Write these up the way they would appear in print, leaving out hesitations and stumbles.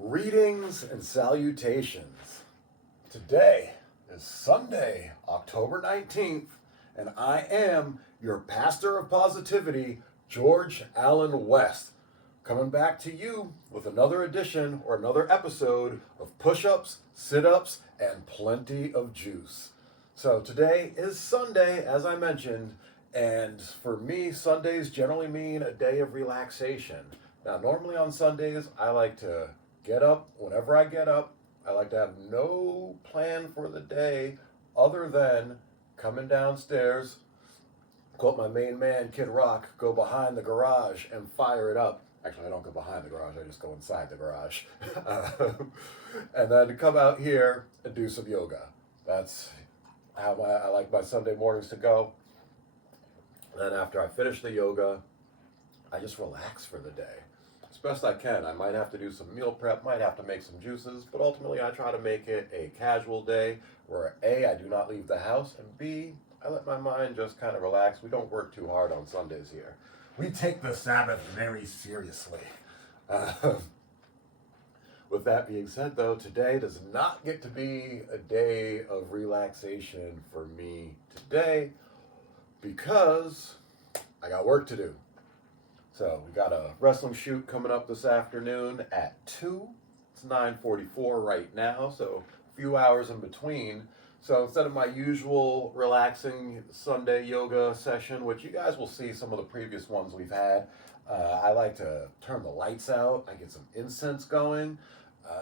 Greetings and salutations. Today is Sunday, October 19th, and I am your pastor of positivity, George Allen West, coming back to you with another edition or another episode of Push-Ups, Sit-Ups, and plenty of juice. So today is Sunday, as I mentioned, and for me, Sundays generally mean a day of relaxation. Now, normally on Sundays, I like to get up whenever I get up. I like to have no plan for the day other than coming downstairs, quote my main man, Kid Rock, go behind the garage and fire it up. Actually, I don't go behind the garage, I just go inside the garage. And then come out here and do some yoga. That's how I like my Sunday mornings to go. Then after I finish the yoga, I just relax for the day as best I can. I might have to do some meal prep, might have to make some juices, but ultimately I try to make it a casual day where A, I do not leave the house, and B, I let my mind just kind of relax. We don't work too hard on Sundays here. We take the Sabbath very seriously. With that being said, though, today does not get to be a day of relaxation for me today because I got work to do. So we got a wrestling shoot coming up this afternoon at 2. It's 9:44 right now, so a few hours in between. So instead of my usual relaxing Sunday yoga session, which you guys will see some of the previous ones we've had, I like to turn the lights out. I get some incense going,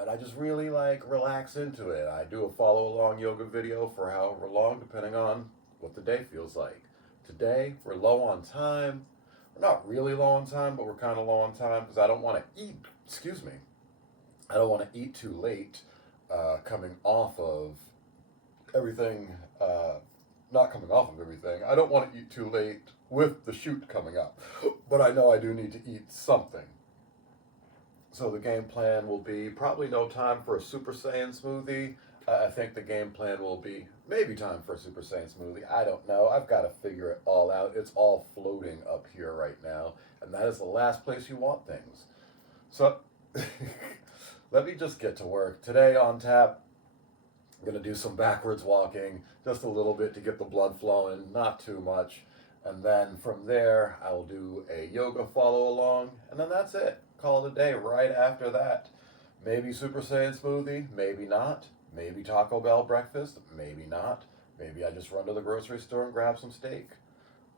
and I just really like relax into it. I do a follow along yoga video for however long, depending on what the day feels like. Today, we're low on time. We're not really low on time, but we're kind of low on time because I don't want to eat, I don't want to eat too late coming off of everything, not coming off of everything. I don't want to eat too late with the shoot coming up, but I know I do need to eat something. So the game plan will be probably no time for a Super Saiyan smoothie. I think the game plan will be maybe time for a Super Saiyan smoothie. I don't know. I've got to figure it all out. It's all floating up here right now, and that is the last place you want things. So let me just get to work. Today on tap, I'm going to do some backwards walking, just a little bit to get the blood flowing, not too much. And then from there, I will do a yoga follow along, and then that's it. Call it a day right after that. Maybe Super Saiyan smoothie, maybe not. Maybe Taco Bell breakfast, maybe not. Maybe I just run to the grocery store and grab some steak.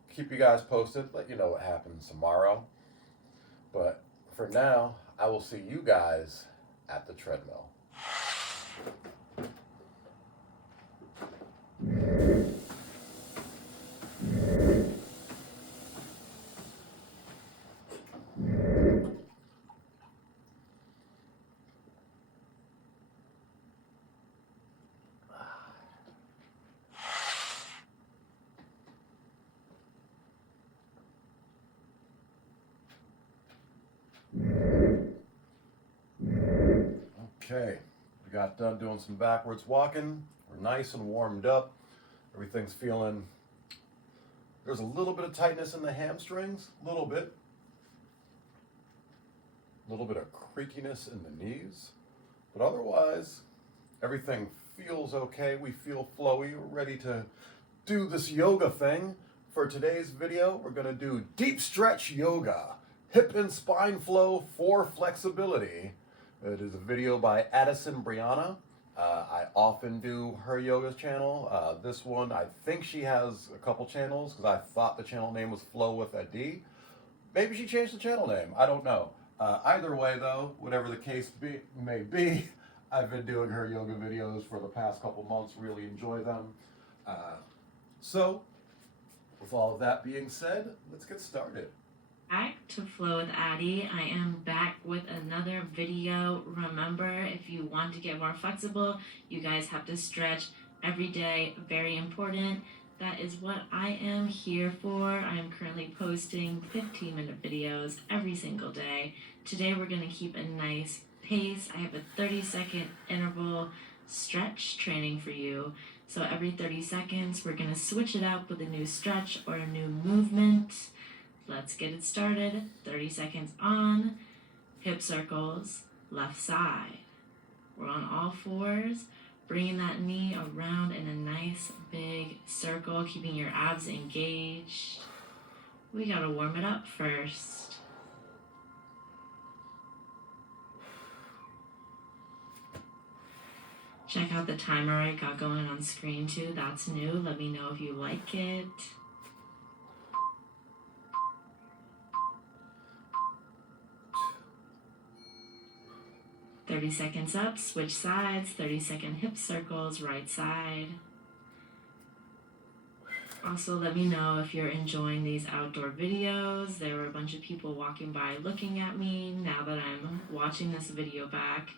Keep you guys posted, let you know what happens tomorrow. But for now, I will see you guys at the treadmill. Okay, we got done doing some backwards walking. We're nice and warmed up. Everything's feeling, there's a little bit of tightness in the hamstrings, a little bit of creakiness in the knees, but otherwise, everything feels okay. We feel flowy. We're ready to do this yoga thing. For today's video, we're gonna do deep stretch yoga, hip and spine flow for flexibility. It is a video by Addison Brianna. I often do her yoga channel. This one, I think she has a couple channels because I thought the channel name was Flow with a D. Maybe she changed the channel name. I don't know. Either way, though, whatever the case may be, I've been doing her yoga videos for the past couple months. Really enjoy them. So, with all of that being said, let's get started. Back to Flow with Addie. I am back with another video. Remember, if you want to get more flexible, you guys have to stretch every day. Very important. That is what I am here for. I am currently posting 15-minute videos every single day. Today we're going to keep a nice pace. I have a 30-second interval stretch training for you. So every 30 seconds, we're going to switch it up with a new stretch or a new movement. Let's get it started. 30 seconds on, hip circles, left side. We're on all fours, bringing that knee around in a nice big circle, keeping your abs engaged. We gotta warm it up first. Check out the timer I got going on screen too. That's new. Let me know if you like it. "30 seconds up, switch sides, 30-second hip circles, right side." Also, let me know if you're enjoying these outdoor videos. There were a bunch of people walking by looking at me. Now that I'm watching this video back,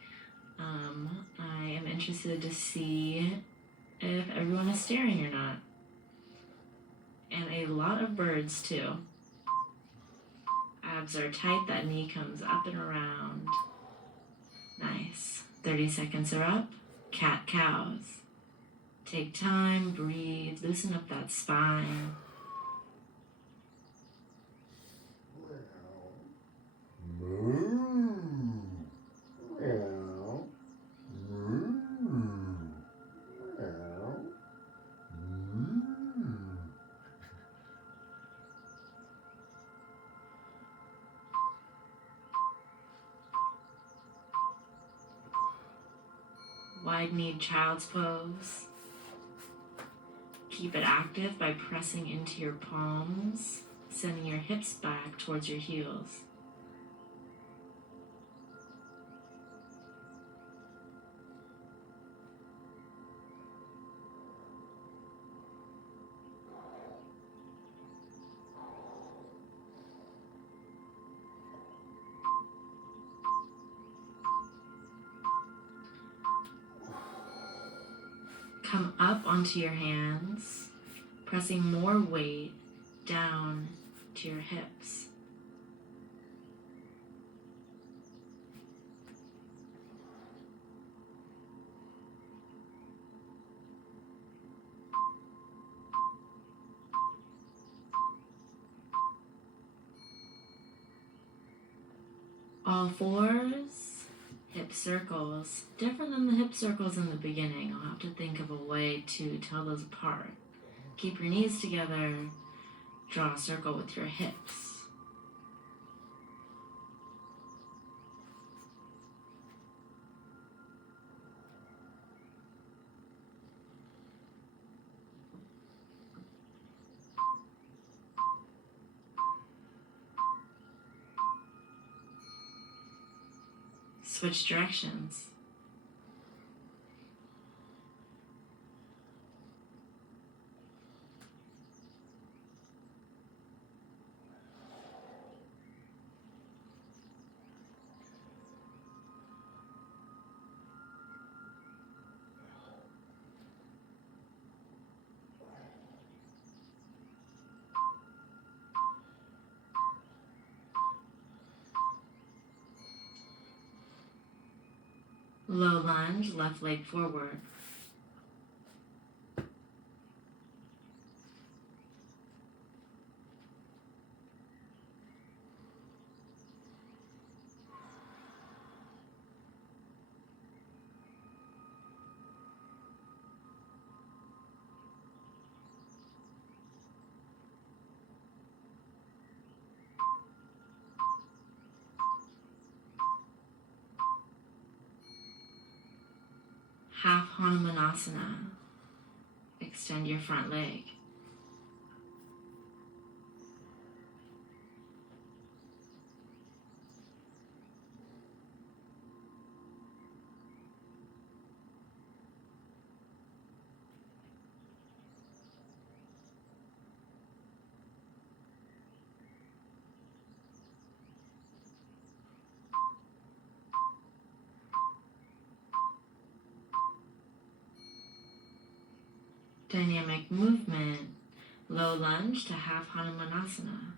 I am interested to see if everyone is staring or not. And a lot of birds too. Abs are tight, that knee comes up and around. Nice. 30 seconds are up. Cat-cows. Take time, breathe, loosen up that spine. Wide-kneed child's pose. Keep it active by pressing into your palms, sending your hips back towards your heels. Come up onto your hands, pressing more weight down to your hips. All fours, hip circles. Different than the hip circles in the beginning. I'll have to think of a way to tell those apart. Keep your knees together. Draw a circle with your hips. Switch directions. Low lunge, left leg forward. Half Hanumanasana. Extend your front leg. Dynamic movement, low lunge to half Hanumanasana.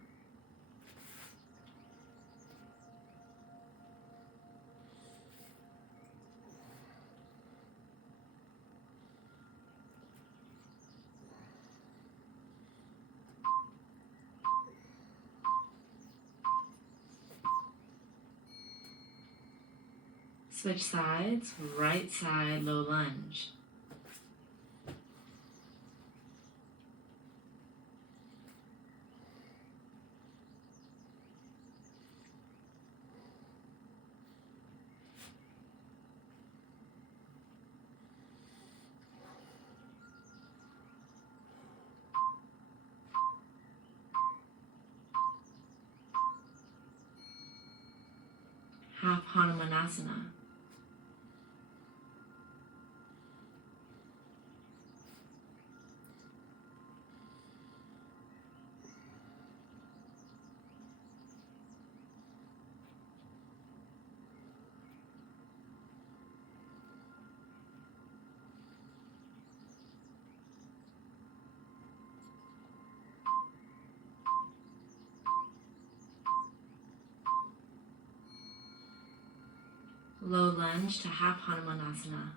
Switch sides, right side, low lunge. Half Hanumanasana. Low lunge to half Hanumanasana.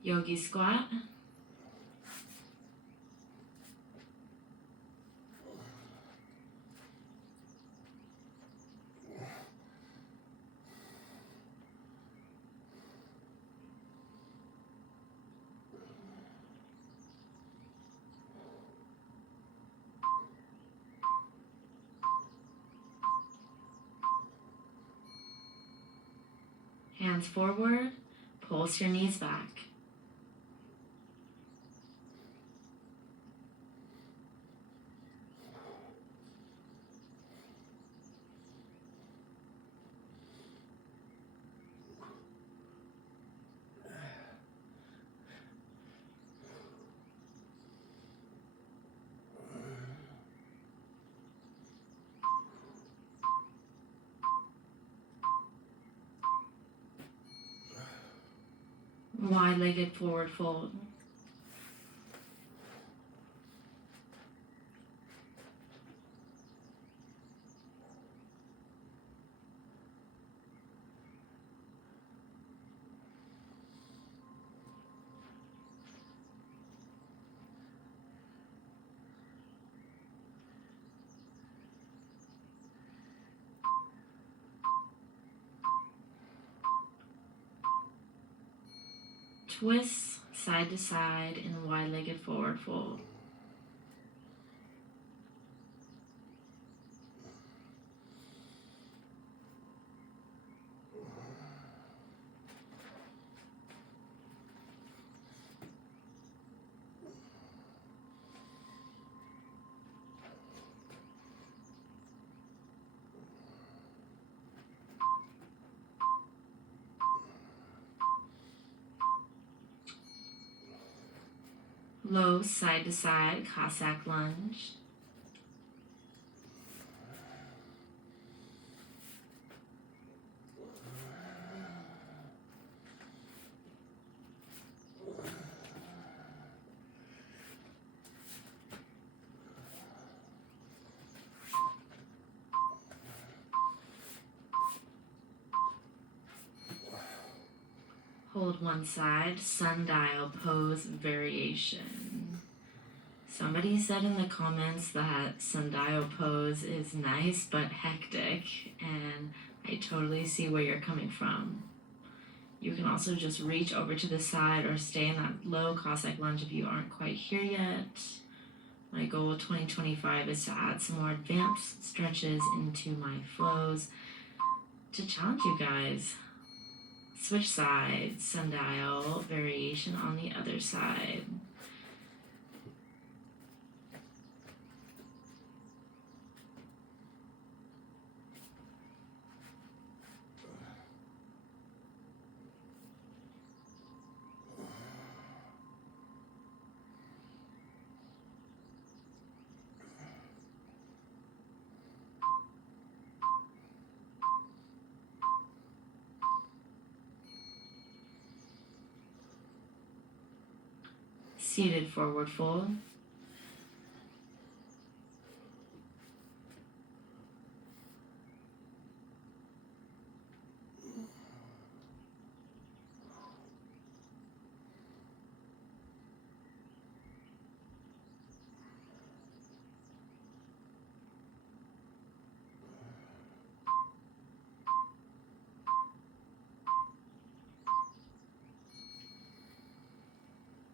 Yogi squat. Hands forward, pulse your knees back. Wide-legged forward fold. Twists side to side in wide-legged forward fold. Low side to side Cossack lunge. Hold one side, sundial pose variation. Somebody said in the comments that sundial pose is nice but hectic, and I totally see where you're coming from. You can also just reach over to the side or stay in that low Cossack lunge if you aren't quite here yet. My goal 2025 is to add some more advanced stretches into my flows to challenge you guys. Switch sides, sundial variation on the other side. Seated forward fold.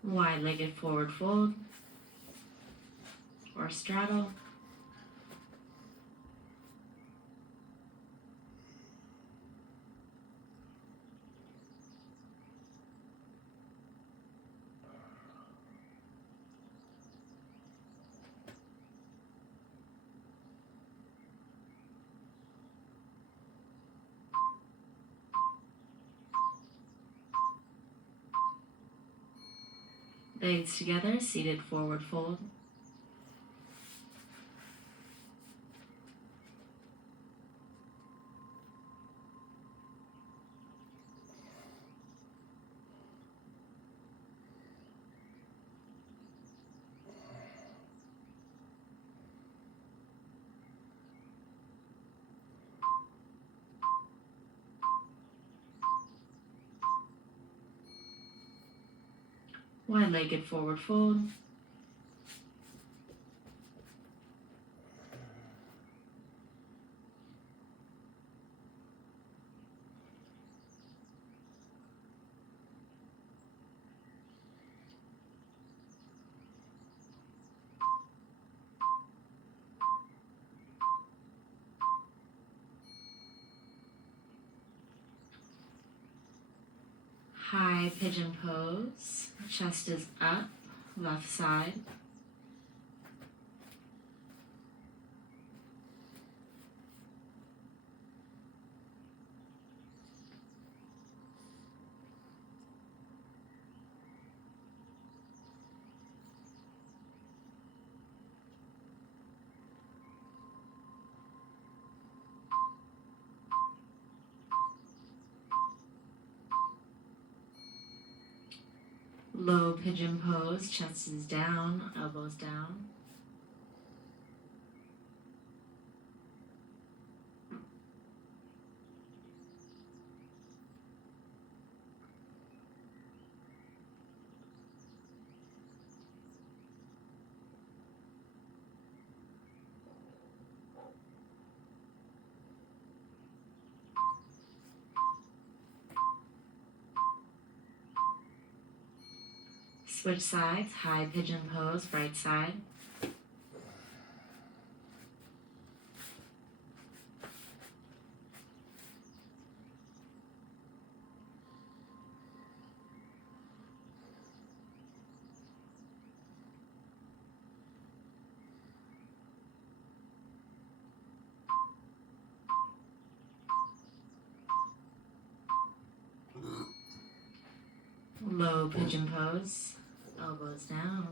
Wide-legged forward fold or straddle. Legs together, seated forward fold. Wide-legged forward fold. High pigeon pose. Chest is up, left side. Low pigeon pose, chest is down, elbows down. Switch sides, high pigeon pose, right side. Low pigeon pose, elbows down.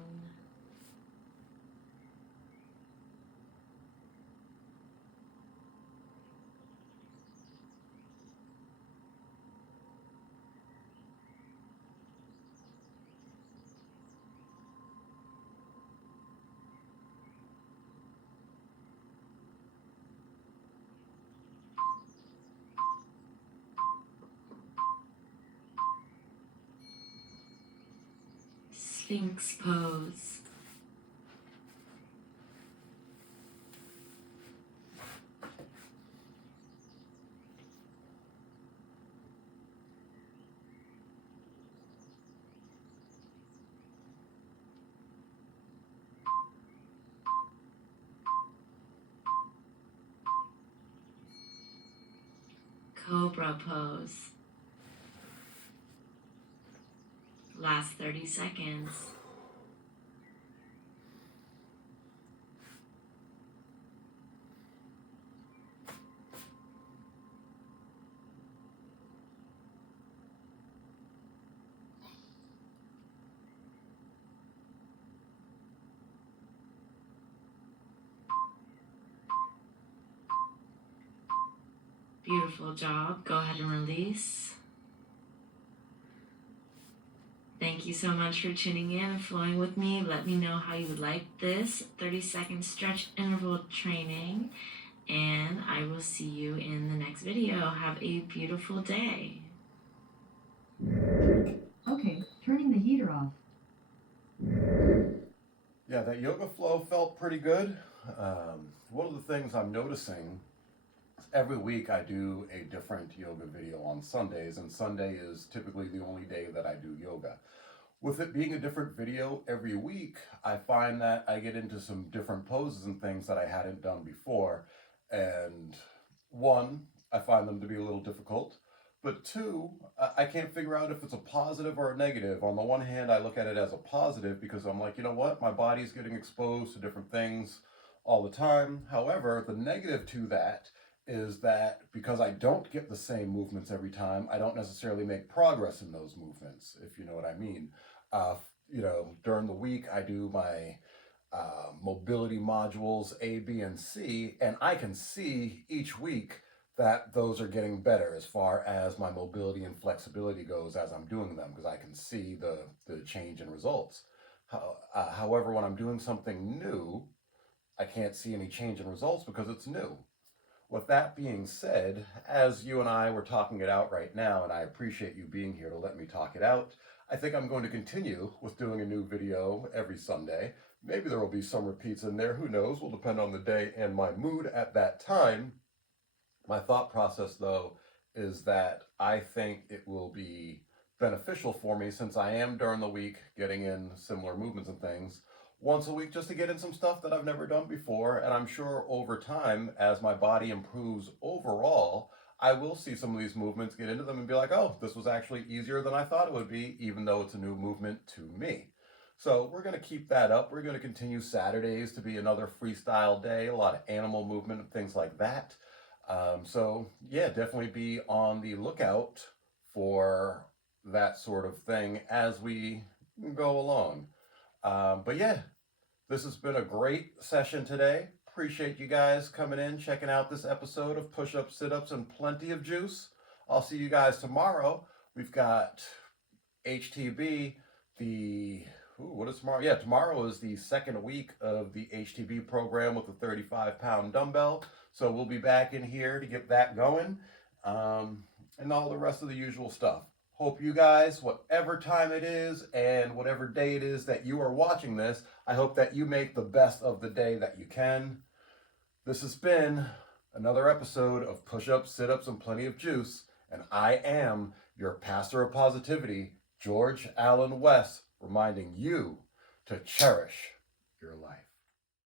Sphinx pose. Cobra pose. Last 30 seconds. Beautiful job. Go ahead and release. Thank you. Thank you so much for tuning in and flowing with me. Let me know how you like this 30-second stretch interval training. And I will see you in the next video. Have a beautiful day. Okay, turning the heater off. Yeah, that yoga flow felt pretty good. One of the things I'm noticing is every week I do a different yoga video on Sundays, and Sunday is typically the only day that I do yoga. With it being a different video every week, I find that I get into some different poses and things that I hadn't done before. And one, I find them to be a little difficult. But two, I can't figure out if it's a positive or a negative. On the one hand, I look at it as a positive because I'm like, you know what? My body's getting exposed to different things all the time. However, the negative to that is that because I don't get the same movements every time, I don't necessarily make progress in those movements, if you know what I mean. During the week, I do my mobility modules A, B, and C, and I can see each week that those are getting better as far as my mobility and flexibility goes as I'm doing them, because I can see the change in results. However, when I'm doing something new, I can't see any change in results because it's new. With that being said, as you and I were talking it out right now, and I appreciate you being here to let me talk it out, I think I'm going to continue with doing a new video every Sunday. Maybe there will be some repeats in there, who knows, will depend on the day and my mood at that time. My thought process, though, is that I think it will be beneficial for me, since I am during the week getting in similar movements and things, once a week just to get in some stuff that I've never done before. And I'm sure over time, as my body improves overall, I will see some of these movements, get into them, and be like, oh, this was actually easier than I thought it would be, even though it's a new movement to me. So we're going to keep that up. We're going to continue Saturdays to be another freestyle day, a lot of animal movement and things like that. Definitely be on the lookout for that sort of thing as we go along. This has been a great session today. Appreciate you guys coming in, checking out this episode of Push-Ups, Sit-Ups, and Plenty of Juice. I'll see you guys tomorrow. We've got HTB, what is tomorrow? Yeah, tomorrow is the second week of the HTB program with the 35-pound dumbbell. So we'll be back in here to get that going, and all the rest of the usual stuff. Hope you guys, whatever time it is and whatever day it is that you are watching this, I hope that you make the best of the day that you can. This has been another episode of Push-Ups, Sit-Ups, and Plenty of Juice, and I am your pastor of positivity, George Allen West, reminding you to cherish your life.